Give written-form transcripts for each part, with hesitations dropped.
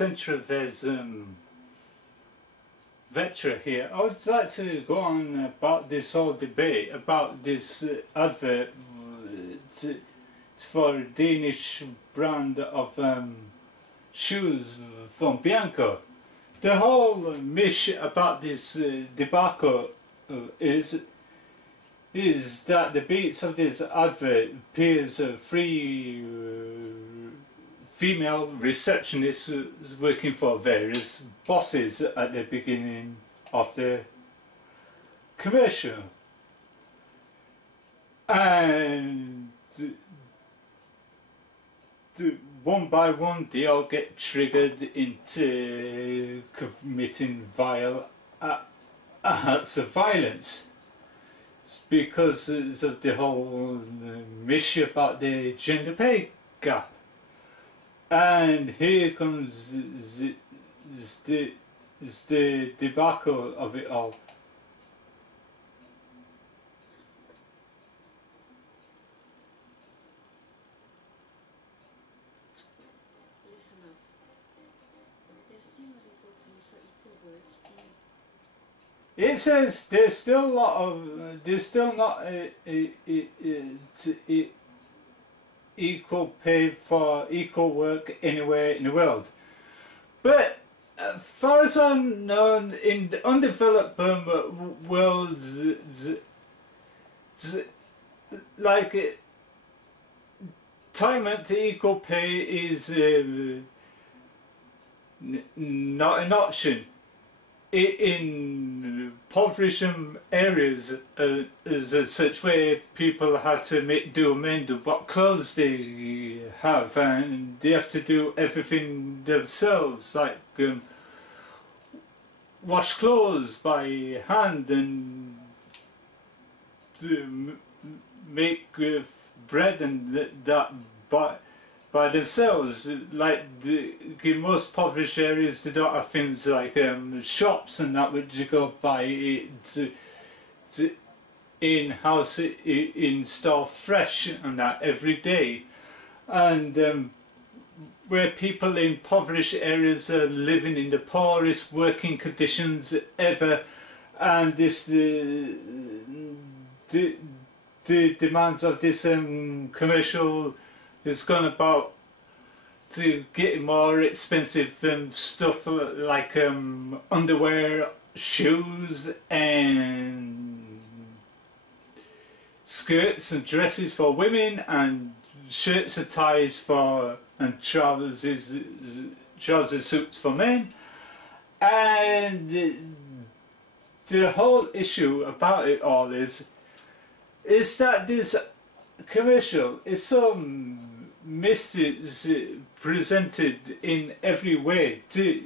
Centrevez Vectra here. I would like to go on about this whole debate about this advert for a Danish brand of shoes from Bianco. The whole mish about this debacle is that the beats of this advert appears free female receptionists working for various bosses at the beginning of the commercial, and one by one they all get triggered into committing vile acts of violence because of the whole mish about the gender pay gap. And here comes the debacle of it all. Listen up. There's still not equal pay for equal work. It says there's still a lot of equal pay for equal work anywhere in the world, but as far as I'm known, in the undeveloped worlds, like entitlement to equal pay is not an option. In impoverished areas, as such, where people have to do amend of what clothes they have, and they have to do everything themselves, like wash clothes by hand and make bread and that by themselves. Like in most impoverished areas, they don't have things like shops and that which you go buy in-house, in-store fresh and that every day. And where people in impoverished areas are living in the poorest working conditions ever, and this the demands of this commercial is gone about to get more expensive stuff like underwear, shoes and skirts and dresses for women, and shirts and ties for, and trousers suits for men. And the whole issue about it all is that this commercial is so mispresented in every way to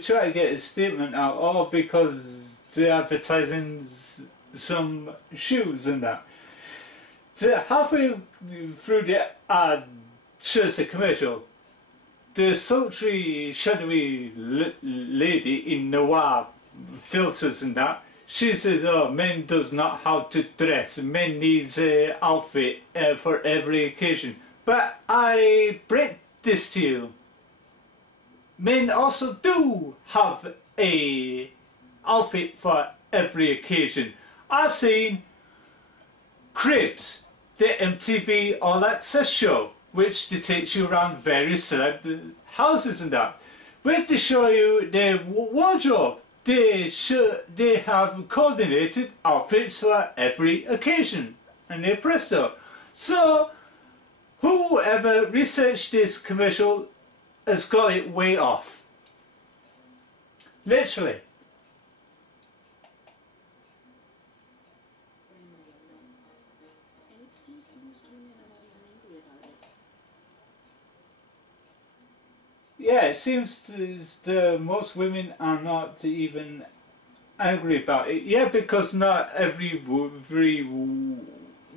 try to get a statement out, all because they're advertising some shoes and that. Halfway through the ad, shows a commercial, the sultry, shadowy lady in noir filters and that, she says, oh, men does not how to dress, men needs a outfit for every occasion. But I break this to you, men also do have a outfit for every occasion. I've seen Cribs, the MTV All Access show, which they takes you around various celeb houses and that, where they show you their wardrobe. They have coordinated outfits for every occasion, and they're presto. So whoever researched this commercial has got it way off. Literally. And it seems most women are not even angry about it. Yeah, it seems most women are not even angry about it. Yeah, because not every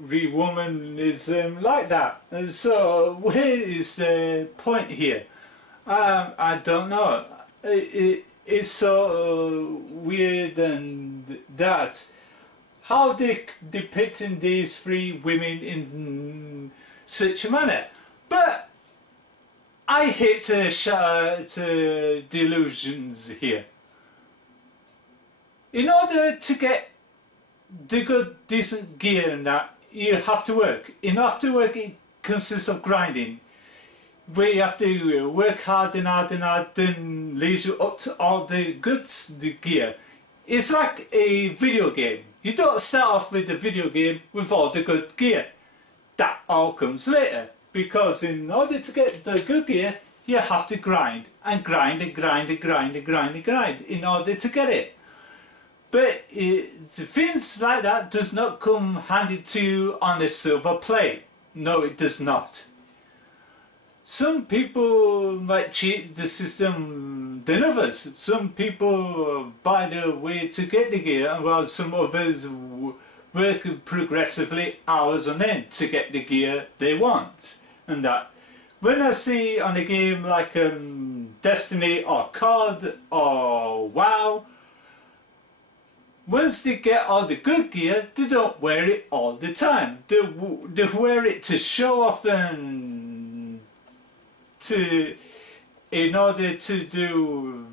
every woman is like that. And so where is the point here? I don't know. It's so weird and that. How they depicting these three women in such a manner. But I hate to shout to delusions here. In order to get the good, decent gear and that, you have to work. In after work, it consists of grinding, where you have to work hard and hard and hard, then leads you up to all the goods, the gear. It's like a video game. You don't start off with the video game with all the good gear. That all comes later. Because in order to get the good gear, you have to grind and grind and grind and grind and grind and grind in order to get it. But things like that does not come handed to you on a silver plate. No, it does not. Some people might cheat the system than others. Some people buy the way to get the gear, while some others work progressively hours on end to get the gear they want. And that. When I see on a game like Destiny or COD or WoW, once they get all the good gear, they don't wear it all the time. They wear it to show off and in order to do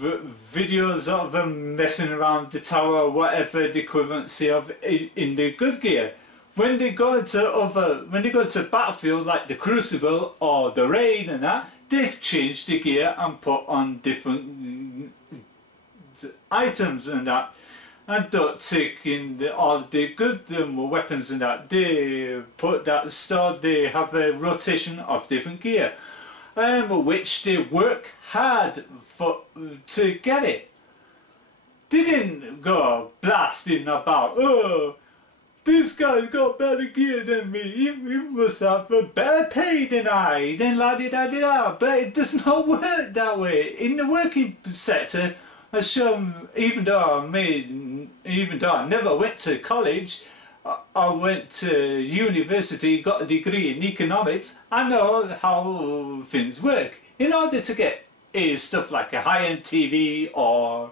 videos of them messing around the tower or whatever the equivalency of in the good gear. When they go to battlefield like the Crucible or the Raid and that, they change the gear and put on different items and that, and don't take in all the good weapons and that. They put that store, they have a rotation of different gear, which they work hard for to get it. They didn't go blasting about, oh, this guy's got better gear than me, he must have a better pay than I, then la-di-da-di-da. But it does not work that way. In the working sector, as shown, even though I never went to college, I went to university, got a degree in economics, I know how things work. In order to get stuff like a high-end TV or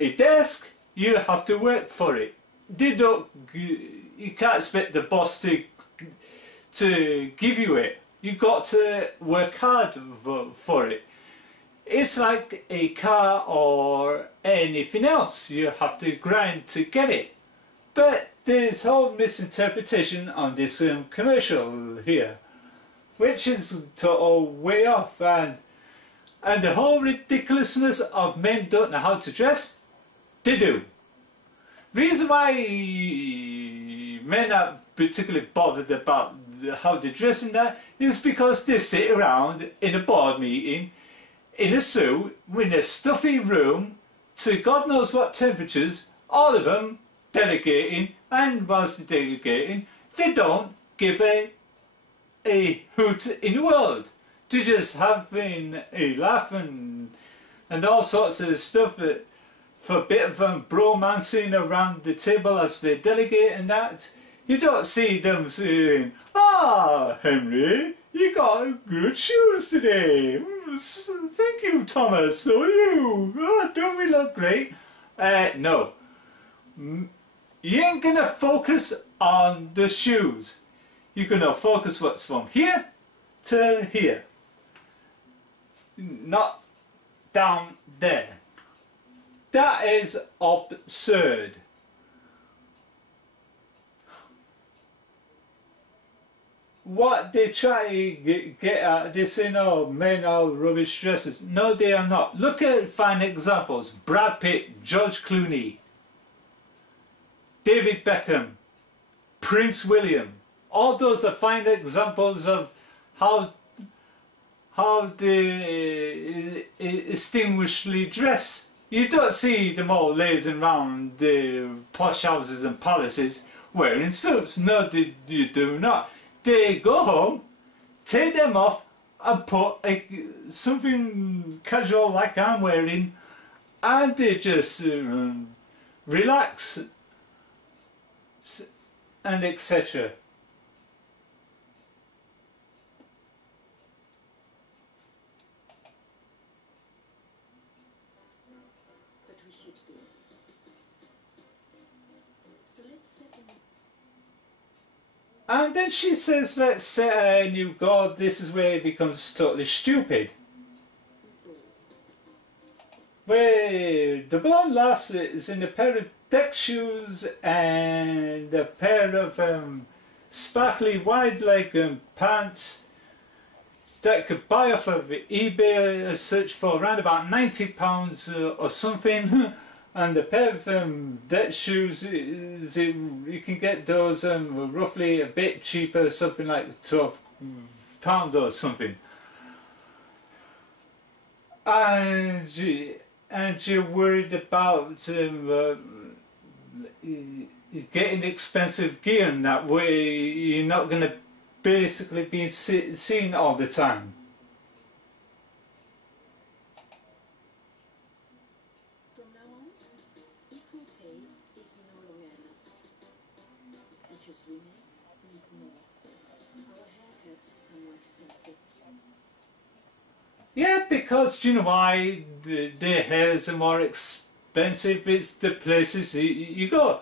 a desk, you have to work for it. You can't expect the boss to give you it. You got to work hard for it. It's like a car or anything else. You have to grind to get it. But there's whole misinterpretation on this commercial here, which is total way off, and the whole ridiculousness of men don't know how to dress. They do. Reason why men are particularly bothered about how they dress in that is because they sit around in a board meeting in a suit, in a stuffy room, to God knows what temperatures, all of them delegating, and whilst they're delegating, they don't give a hoot in the world. They're just having a laugh and all sorts of stuff for a bit of bromancing around the table as they delegate and that. You don't see them saying, "Ah, Henry, you got good shoes today. Thank you, Thomas. So you. Oh, don't we look great?" No. You ain't gonna focus on the shoes. You're gonna focus what's from here to here. Not down there. That is absurd. What they try to get at, they say, no, men are rubbish dressers. No, they are not. Look at fine examples. Brad Pitt, George Clooney, David Beckham, Prince William. All those are fine examples of how they distinguishedly dress. You don't see them all lazing around the posh houses and palaces wearing suits. No, you do not. They go home, take them off and put something casual like I'm wearing, and they just relax and etc. But we should be. So let's set And then she says, let's set a new goal. This is where it becomes totally stupid. Where the blonde lass is in a pair of deck shoes and a pair of sparkly wide leg pants that you could buy off of eBay search for around about £90 or something. And a pair of deck shoes, you can get those roughly a bit cheaper, something like £12 or something. And you're worried about getting expensive gear, and that way you're not going to basically be seen all the time. From now on, equal pay is no longer enough. Because women need more. Our haircuts are more expensive. Yeah, because do you know why the hairs are more expensive? It's the places you go.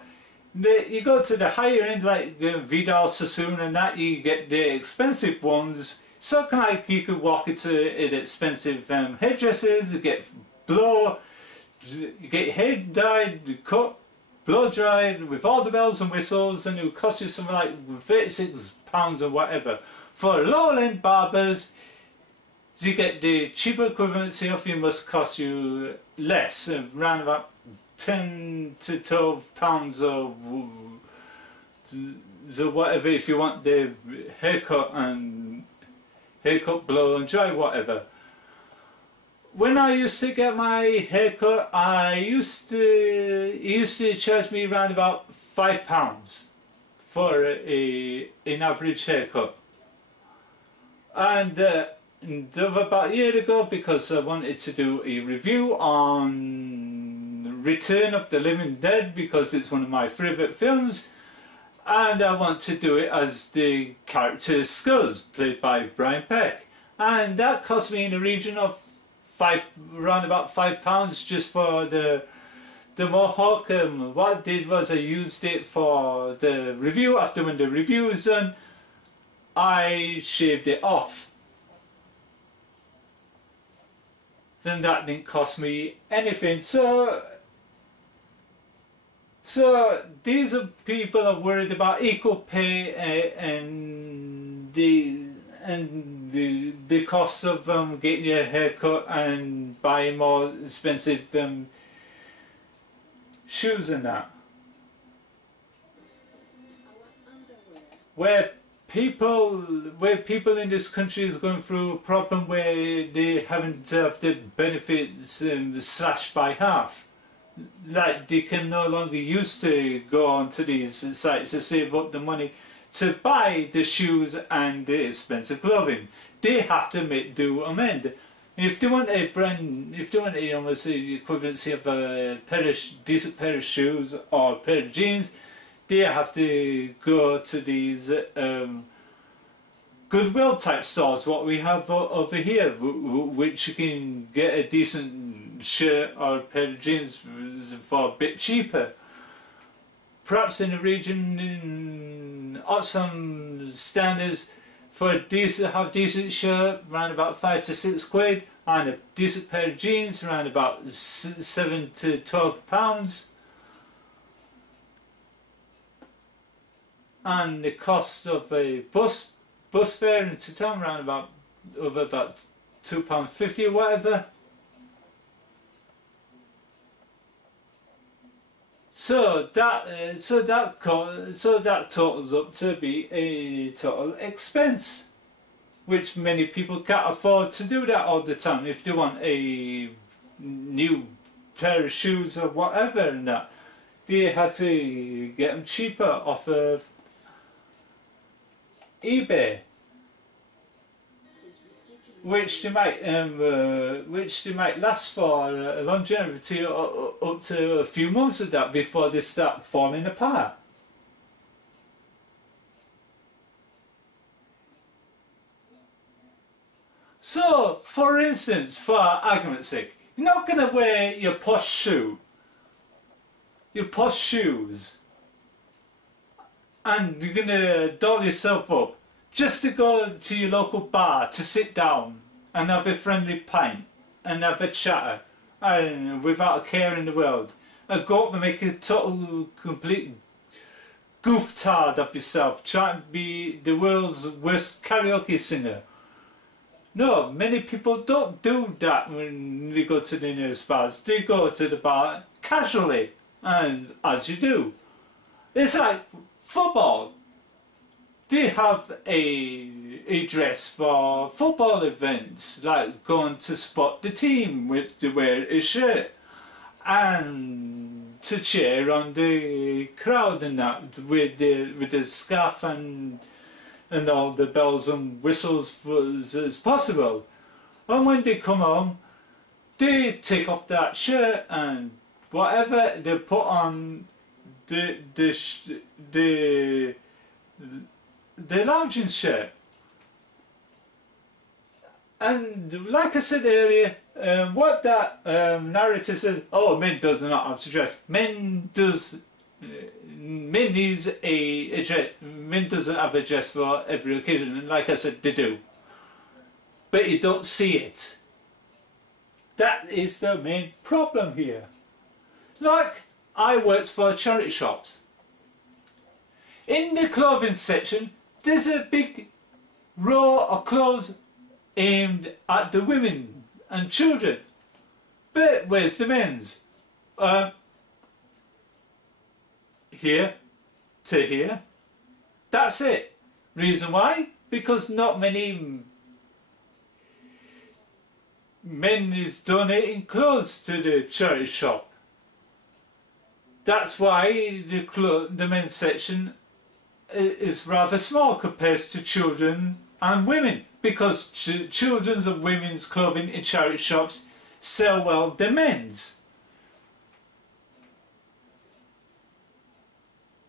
You go to the higher end, like Vidal Sassoon and that, you get the expensive ones. So kind of like you could walk into expensive hairdressers, you get you get hair dyed, cut, blow dried with all the bells and whistles, and it will cost you something like £36 or whatever. For low end barbers, so you get the cheaper equivalency of it must cost you less, around about £10 to £12 or so whatever, if you want the haircut and haircut, blow and dry, whatever. When I used to get my haircut, he used to charge me around about £5 for an average haircut. And about a year ago, because I wanted to do a review on Return of the Living Dead, because it's one of my favourite films, and I want to do it as the character Scuzz, played by Brian Peck, and that cost me in the region of around about £5 just for the mohawk. What I did was I used it for the review. After when the review was done, I shaved it off. Then that didn't cost me anything. So these are people are worried about equal pay and the cost of getting your haircut and buying more expensive shoes and that. Where people in this country is going through a problem where they haven't the benefits slashed by half. Like they can no longer used to go onto these sites to save up the money to buy the shoes and the expensive clothing. They have to make do amend. If they want almost the equivalency of a decent pair of shoes or a pair of jeans, they have to go to these Goodwill type stores, what we have over here, which you can get a decent shirt or a pair of jeans for a bit cheaper. Perhaps in the region in Oxfam standards, for a decent shirt around about £5 to £6, and a decent pair of jeans around about £7 to £12. And the cost of a bus fare into town around about £2.50 or whatever. So that totals up to be a total expense, which many people can't afford to do that all the time. If they want a new pair of shoes or whatever, and that they had to get them cheaper off of eBay, which they might last for a longevity up to a few months of that before they start falling apart. So, for instance, for argument's sake, you're not going to wear your posh shoes, and you're going to doll yourself up just to go to your local bar to sit down and have a friendly pint and have a chatter and without a care in the world, and go up and make a total complete gooftard of yourself, trying to be the world's worst karaoke singer. No, many people don't do that when they go to the nearest bars. They go to the bar casually, and as you do. It's like football. They have a dress for football events, like going to spot the team with to wear a shirt and to cheer on the crowd and that with the scarf and all the bells and whistles as possible. And when they come home, they take off that shirt and whatever they put on the lounging shirt. And like I said earlier, what that narrative says, oh, men does not have to dress. Men needs a dress. Men doesn't have a dress for every occasion, and like I said, they do. But you don't see it. That is the main problem here. Like, I worked for charity shops. In the clothing section, there's a big row of clothes aimed at the women and children. But where's the men's? Here to here. That's it. Reason why? Because not many men is donating clothes to the charity shop. That's why the men's section is rather small compared to children and women, because children's and women's clothing in charity shops sell well the men's.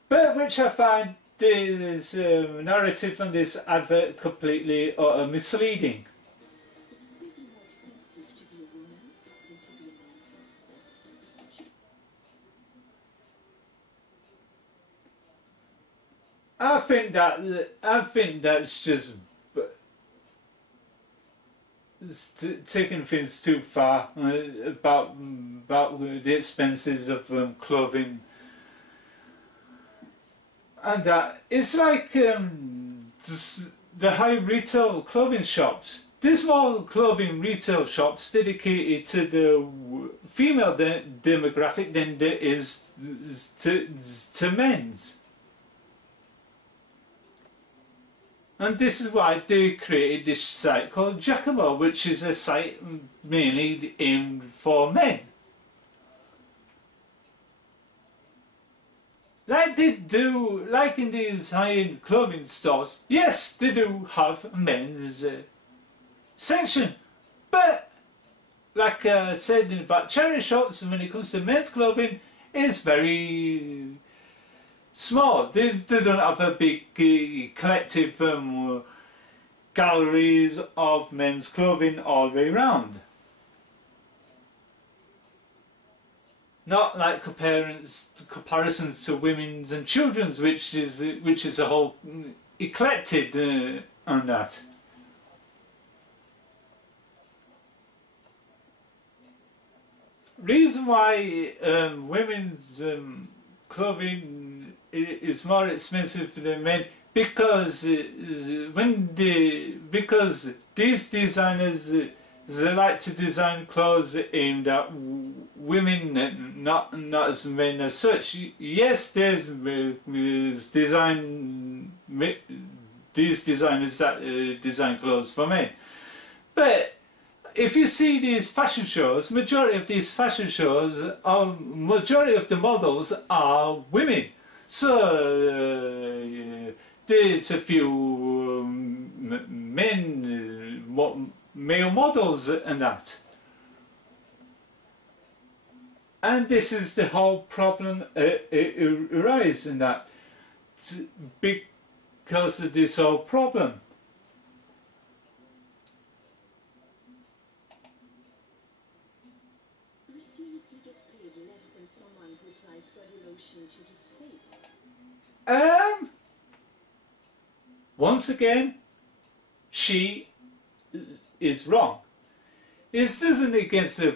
But which I find this narrative and this advert completely misleading. It's simply more expensive to be a woman than to be a man. I think that's just taking things too far about the expenses of clothing, and that it's like the high retail clothing shops. There's more clothing retail shops dedicated to the female demographic than there is to men's. And this is why they created this site called Giacomo, which is a site mainly aimed for men. Like they do, like in these high-end clothing stores, yes, they do have a men's section. But, like I said about charity shops, when it comes to men's clothing, it's very small. They don't have a big collective galleries of men's clothing all the way round. Not like comparisons to women's and children's, which is a whole eclectic on that. Reason why women's clothing is more expensive than men, because these designers they like to design clothes aimed at women, not as men as such. Yes, there's these designers that design clothes for men, but if you see these fashion shows, majority of these fashion shows majority of the models are women. So there's a few male models and that. And this is the whole problem arises in that, because of this whole problem. find someone who applies body lotion to his face? Once again, she is wrong. It doesn't against the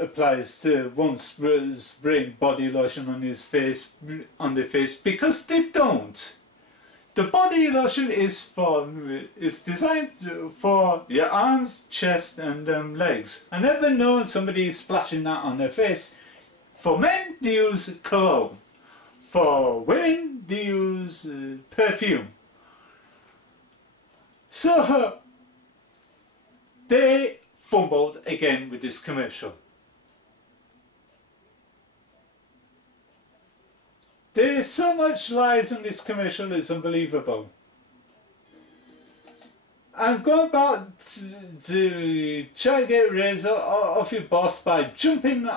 applies to one spraying body lotion on his face, because they don't. The body lotion is designed for your arms, chest and legs. I never known somebody splashing that on their face. For men, they use cologne. For women, they use perfume. So, they fumbled again with this commercial. There's so much lies in this commercial, it's unbelievable. I'm going about to try to get a raise off your boss by jumping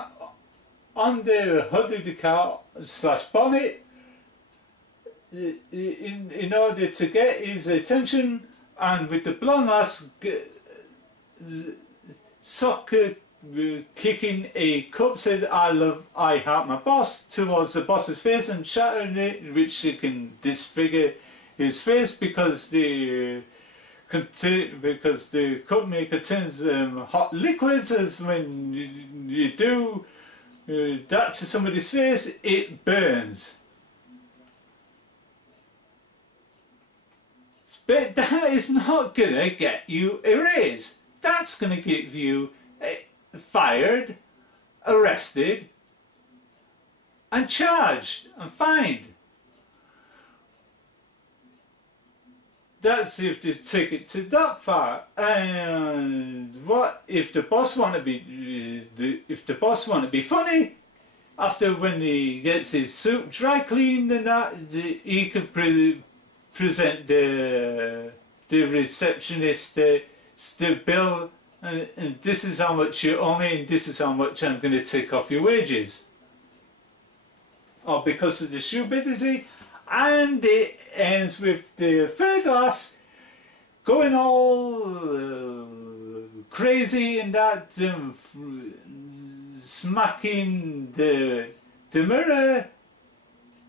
on the hood of the car / bonnet in order to get his attention, and with the blonde lass kicking a cup said I heart my boss towards the boss's face and shattering it, which can disfigure his face because the company contains hot liquids, as when you do that to somebody's face, it burns. But that is not gonna get you a raise. That's gonna give you fired, arrested and charged and fined. That's if they take it to that far. And what if the boss want to be funny, after when he gets his suit dry cleaned and that, he can present the receptionist the bill. And this is how much you owe me, and this is how much I'm going to take off your wages. Or because of the shoe bit, is he? And it ends with the third lass going all crazy and that, smacking the mirror,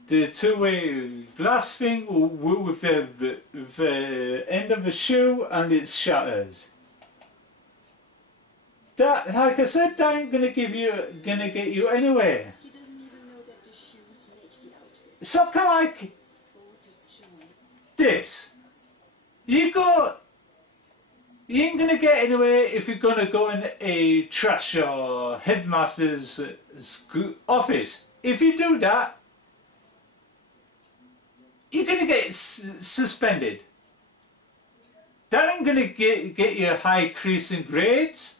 the two-way glass thing with the end of a shoe, and it shatters. That, like I said, that ain't gonna get you anywhere. He doesn't even know that the shoes make the outfit. Something like Oh, the joy. this. You ain't gonna get anywhere if you're gonna go in a trash or headmaster's office. If you do that, you're gonna get suspended. That ain't gonna get you a high increase in grades.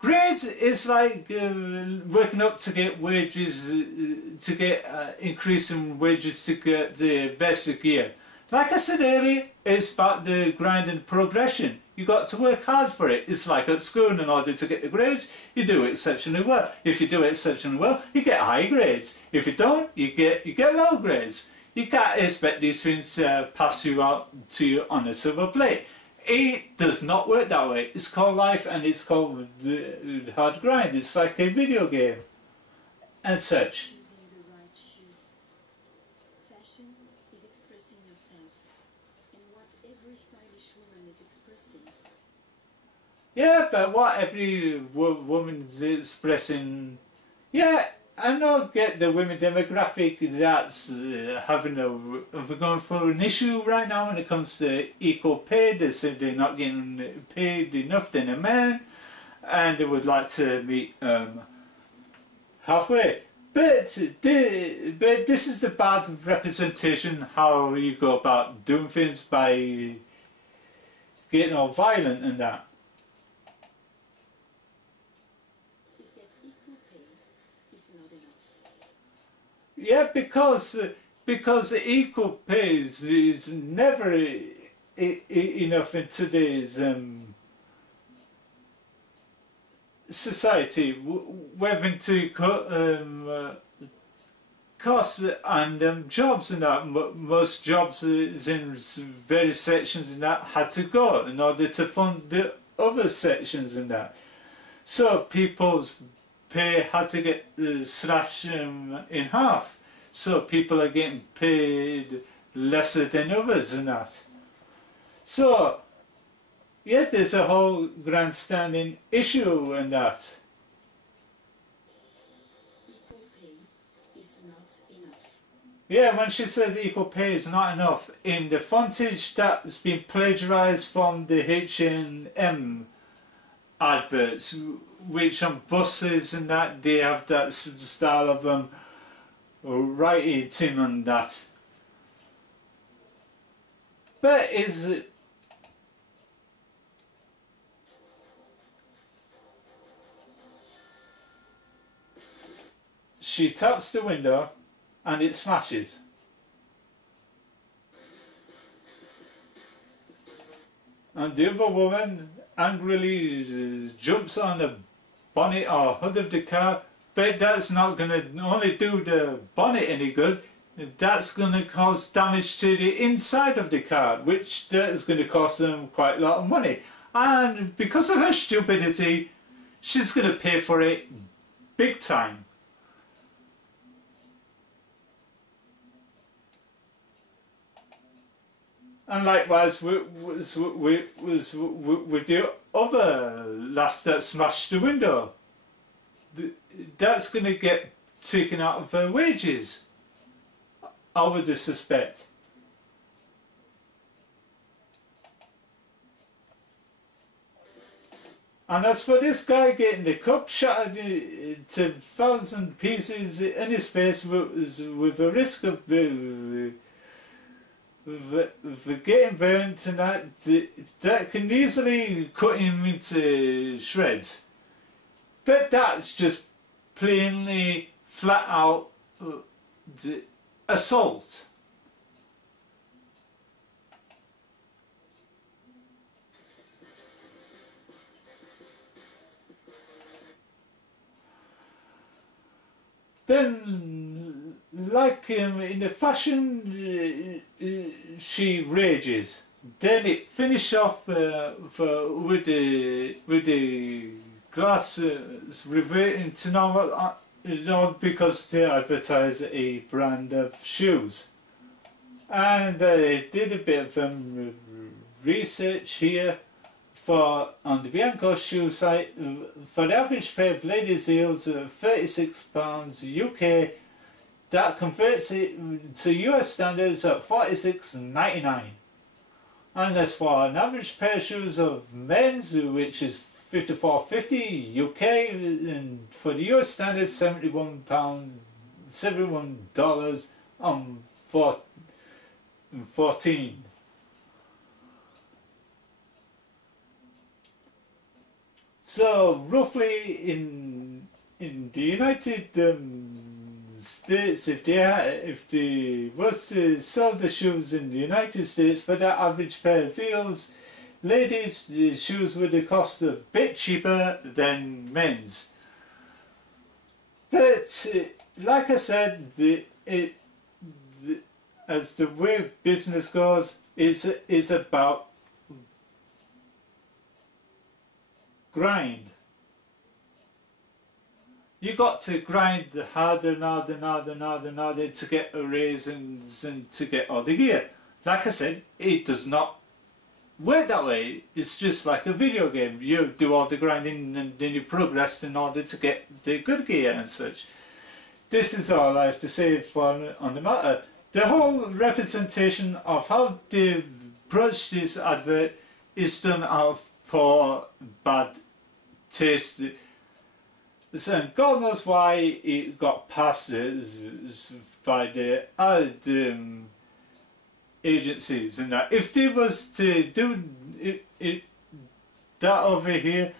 Grades is like working up to get wages, to get increase in wages to get the basic year. Like I said earlier, it's about the grind and progression. You got to work hard for it. It's like at school, in order to get the grades, you do exceptionally well. If you do exceptionally well, you get high grades. If you don't, you get low grades. You can't expect these things to pass you out to you on a silver plate. It does not work that way. It's called life, and it's called the hard grind. It's like a video game and such. Choosing the right shoe. Fashion is expressing yourself, and what every stylish woman is expressing. Yeah, but what every woman's expressing, yeah, I don't get the women demographic that's we're going through an issue right now when it comes to equal pay. They say they're not getting paid enough than a man, and they would like to meet halfway. But this is the bad representation, how you go about doing things by getting all violent and that. Is that equal pay is not enough. Yeah, because equal pay is never enough in today's society. We're having to cut costs and jobs and that. Most jobs is in various sections and that had to go in order to fund the other sections and that. So people's pay had to get slashed in half. So people are getting paid lesser than others and that. So yeah, there's a whole grandstanding issue in that. Equal pay is not enough. Yeah, when she said equal pay is not enough, in the fontage that's been plagiarised from the H&M adverts, which on buses and that, they have that style of writing on that. But is it... She taps the window and it smashes. And the other woman angrily jumps on the bonnet or hood of the car, but that's not going to only do the bonnet any good, that's going to cause damage to the inside of the car, which is going to cost them quite a lot of money. And because of her stupidity, she's going to pay for it big time. And likewise with the other lass that smashed the window, that's going to get taken out of her wages, I would suspect. And as for this guy getting the cup shattered to 1,000 pieces in his face with a risk of getting burnt and that can easily cut him into shreds. But that's just plainly flat out assault. Then, like in the fashion, she rages. Then it finishes off with the glass reverting to normal, because they advertise a brand of shoes. And I did a bit of research here on the Bianco shoe site. For the average pair of ladies' heels, £36 UK. That converts it to US standards at $46.99. And as for an average pair of shoes of men's, which is $54.50 UK, and for the US standards, $71 on 14. So roughly in the United States, if they was to sell the shoes in the United States for that average pair of heels, ladies' the shoes would cost a bit cheaper than men's. But like I said, as the way business goes, it's about grind. You got to grind harder and harder and harder and harder and harder to get a raise and to get all the gear. Like I said, it does not work that way. It's just like a video game. You do all the grinding and then you progress in order to get the good gear and such. This is all I have to say on the matter. The whole representation of how they approach this advert is done out of poor, bad taste. So God knows why it got passed by the ad agencies and that. If they was to do that over here,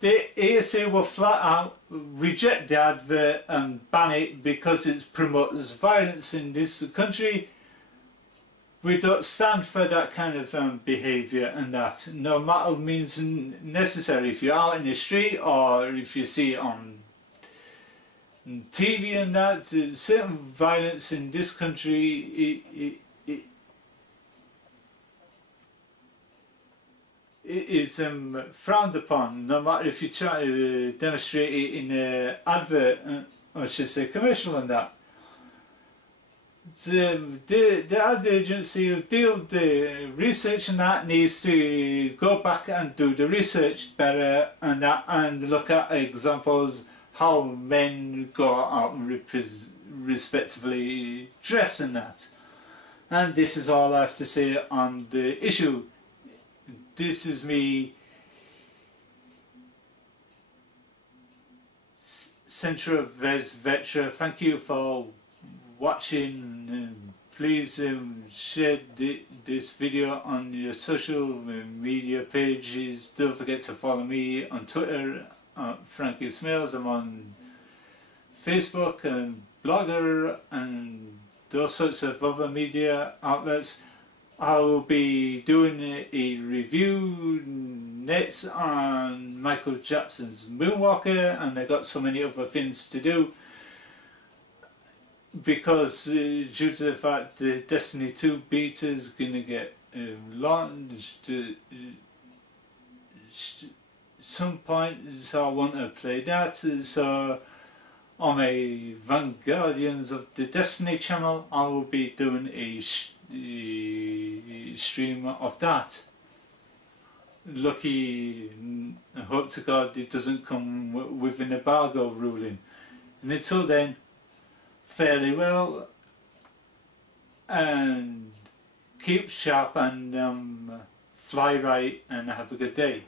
the ASA will flat out reject the advert and ban it because it promotes violence in this country. We don't stand for that kind of behaviour and that, no matter means necessary. If you're out in the street or if you see it on TV and that, certain violence in this country, is frowned upon, no matter if you try to demonstrate it in an advert, or I should say commercial and that. The ad agency who deal with the research and that needs to go back and do the research better and that, and look at examples how men go out and respectively dress and that. And this is all I have to say on the issue. This is me, Centrevez Vectra. Thank you for watching. Please share this video on your social media pages. Don't forget to follow me on Twitter at Frankie Smails. I'm on Facebook and Blogger and those sorts of other media outlets. I will be doing a review next on Michael Jackson's Moonwalker, and I got so many other things to do because due to the fact the Destiny 2 beta is going to get launched some point, so I want to play that. So on my Vanguardians of the Destiny channel I will be doing a stream of that. Lucky, I hope to God it doesn't come with an embargo ruling. And until then, fairly well, and keep sharp and fly right, and have a good day.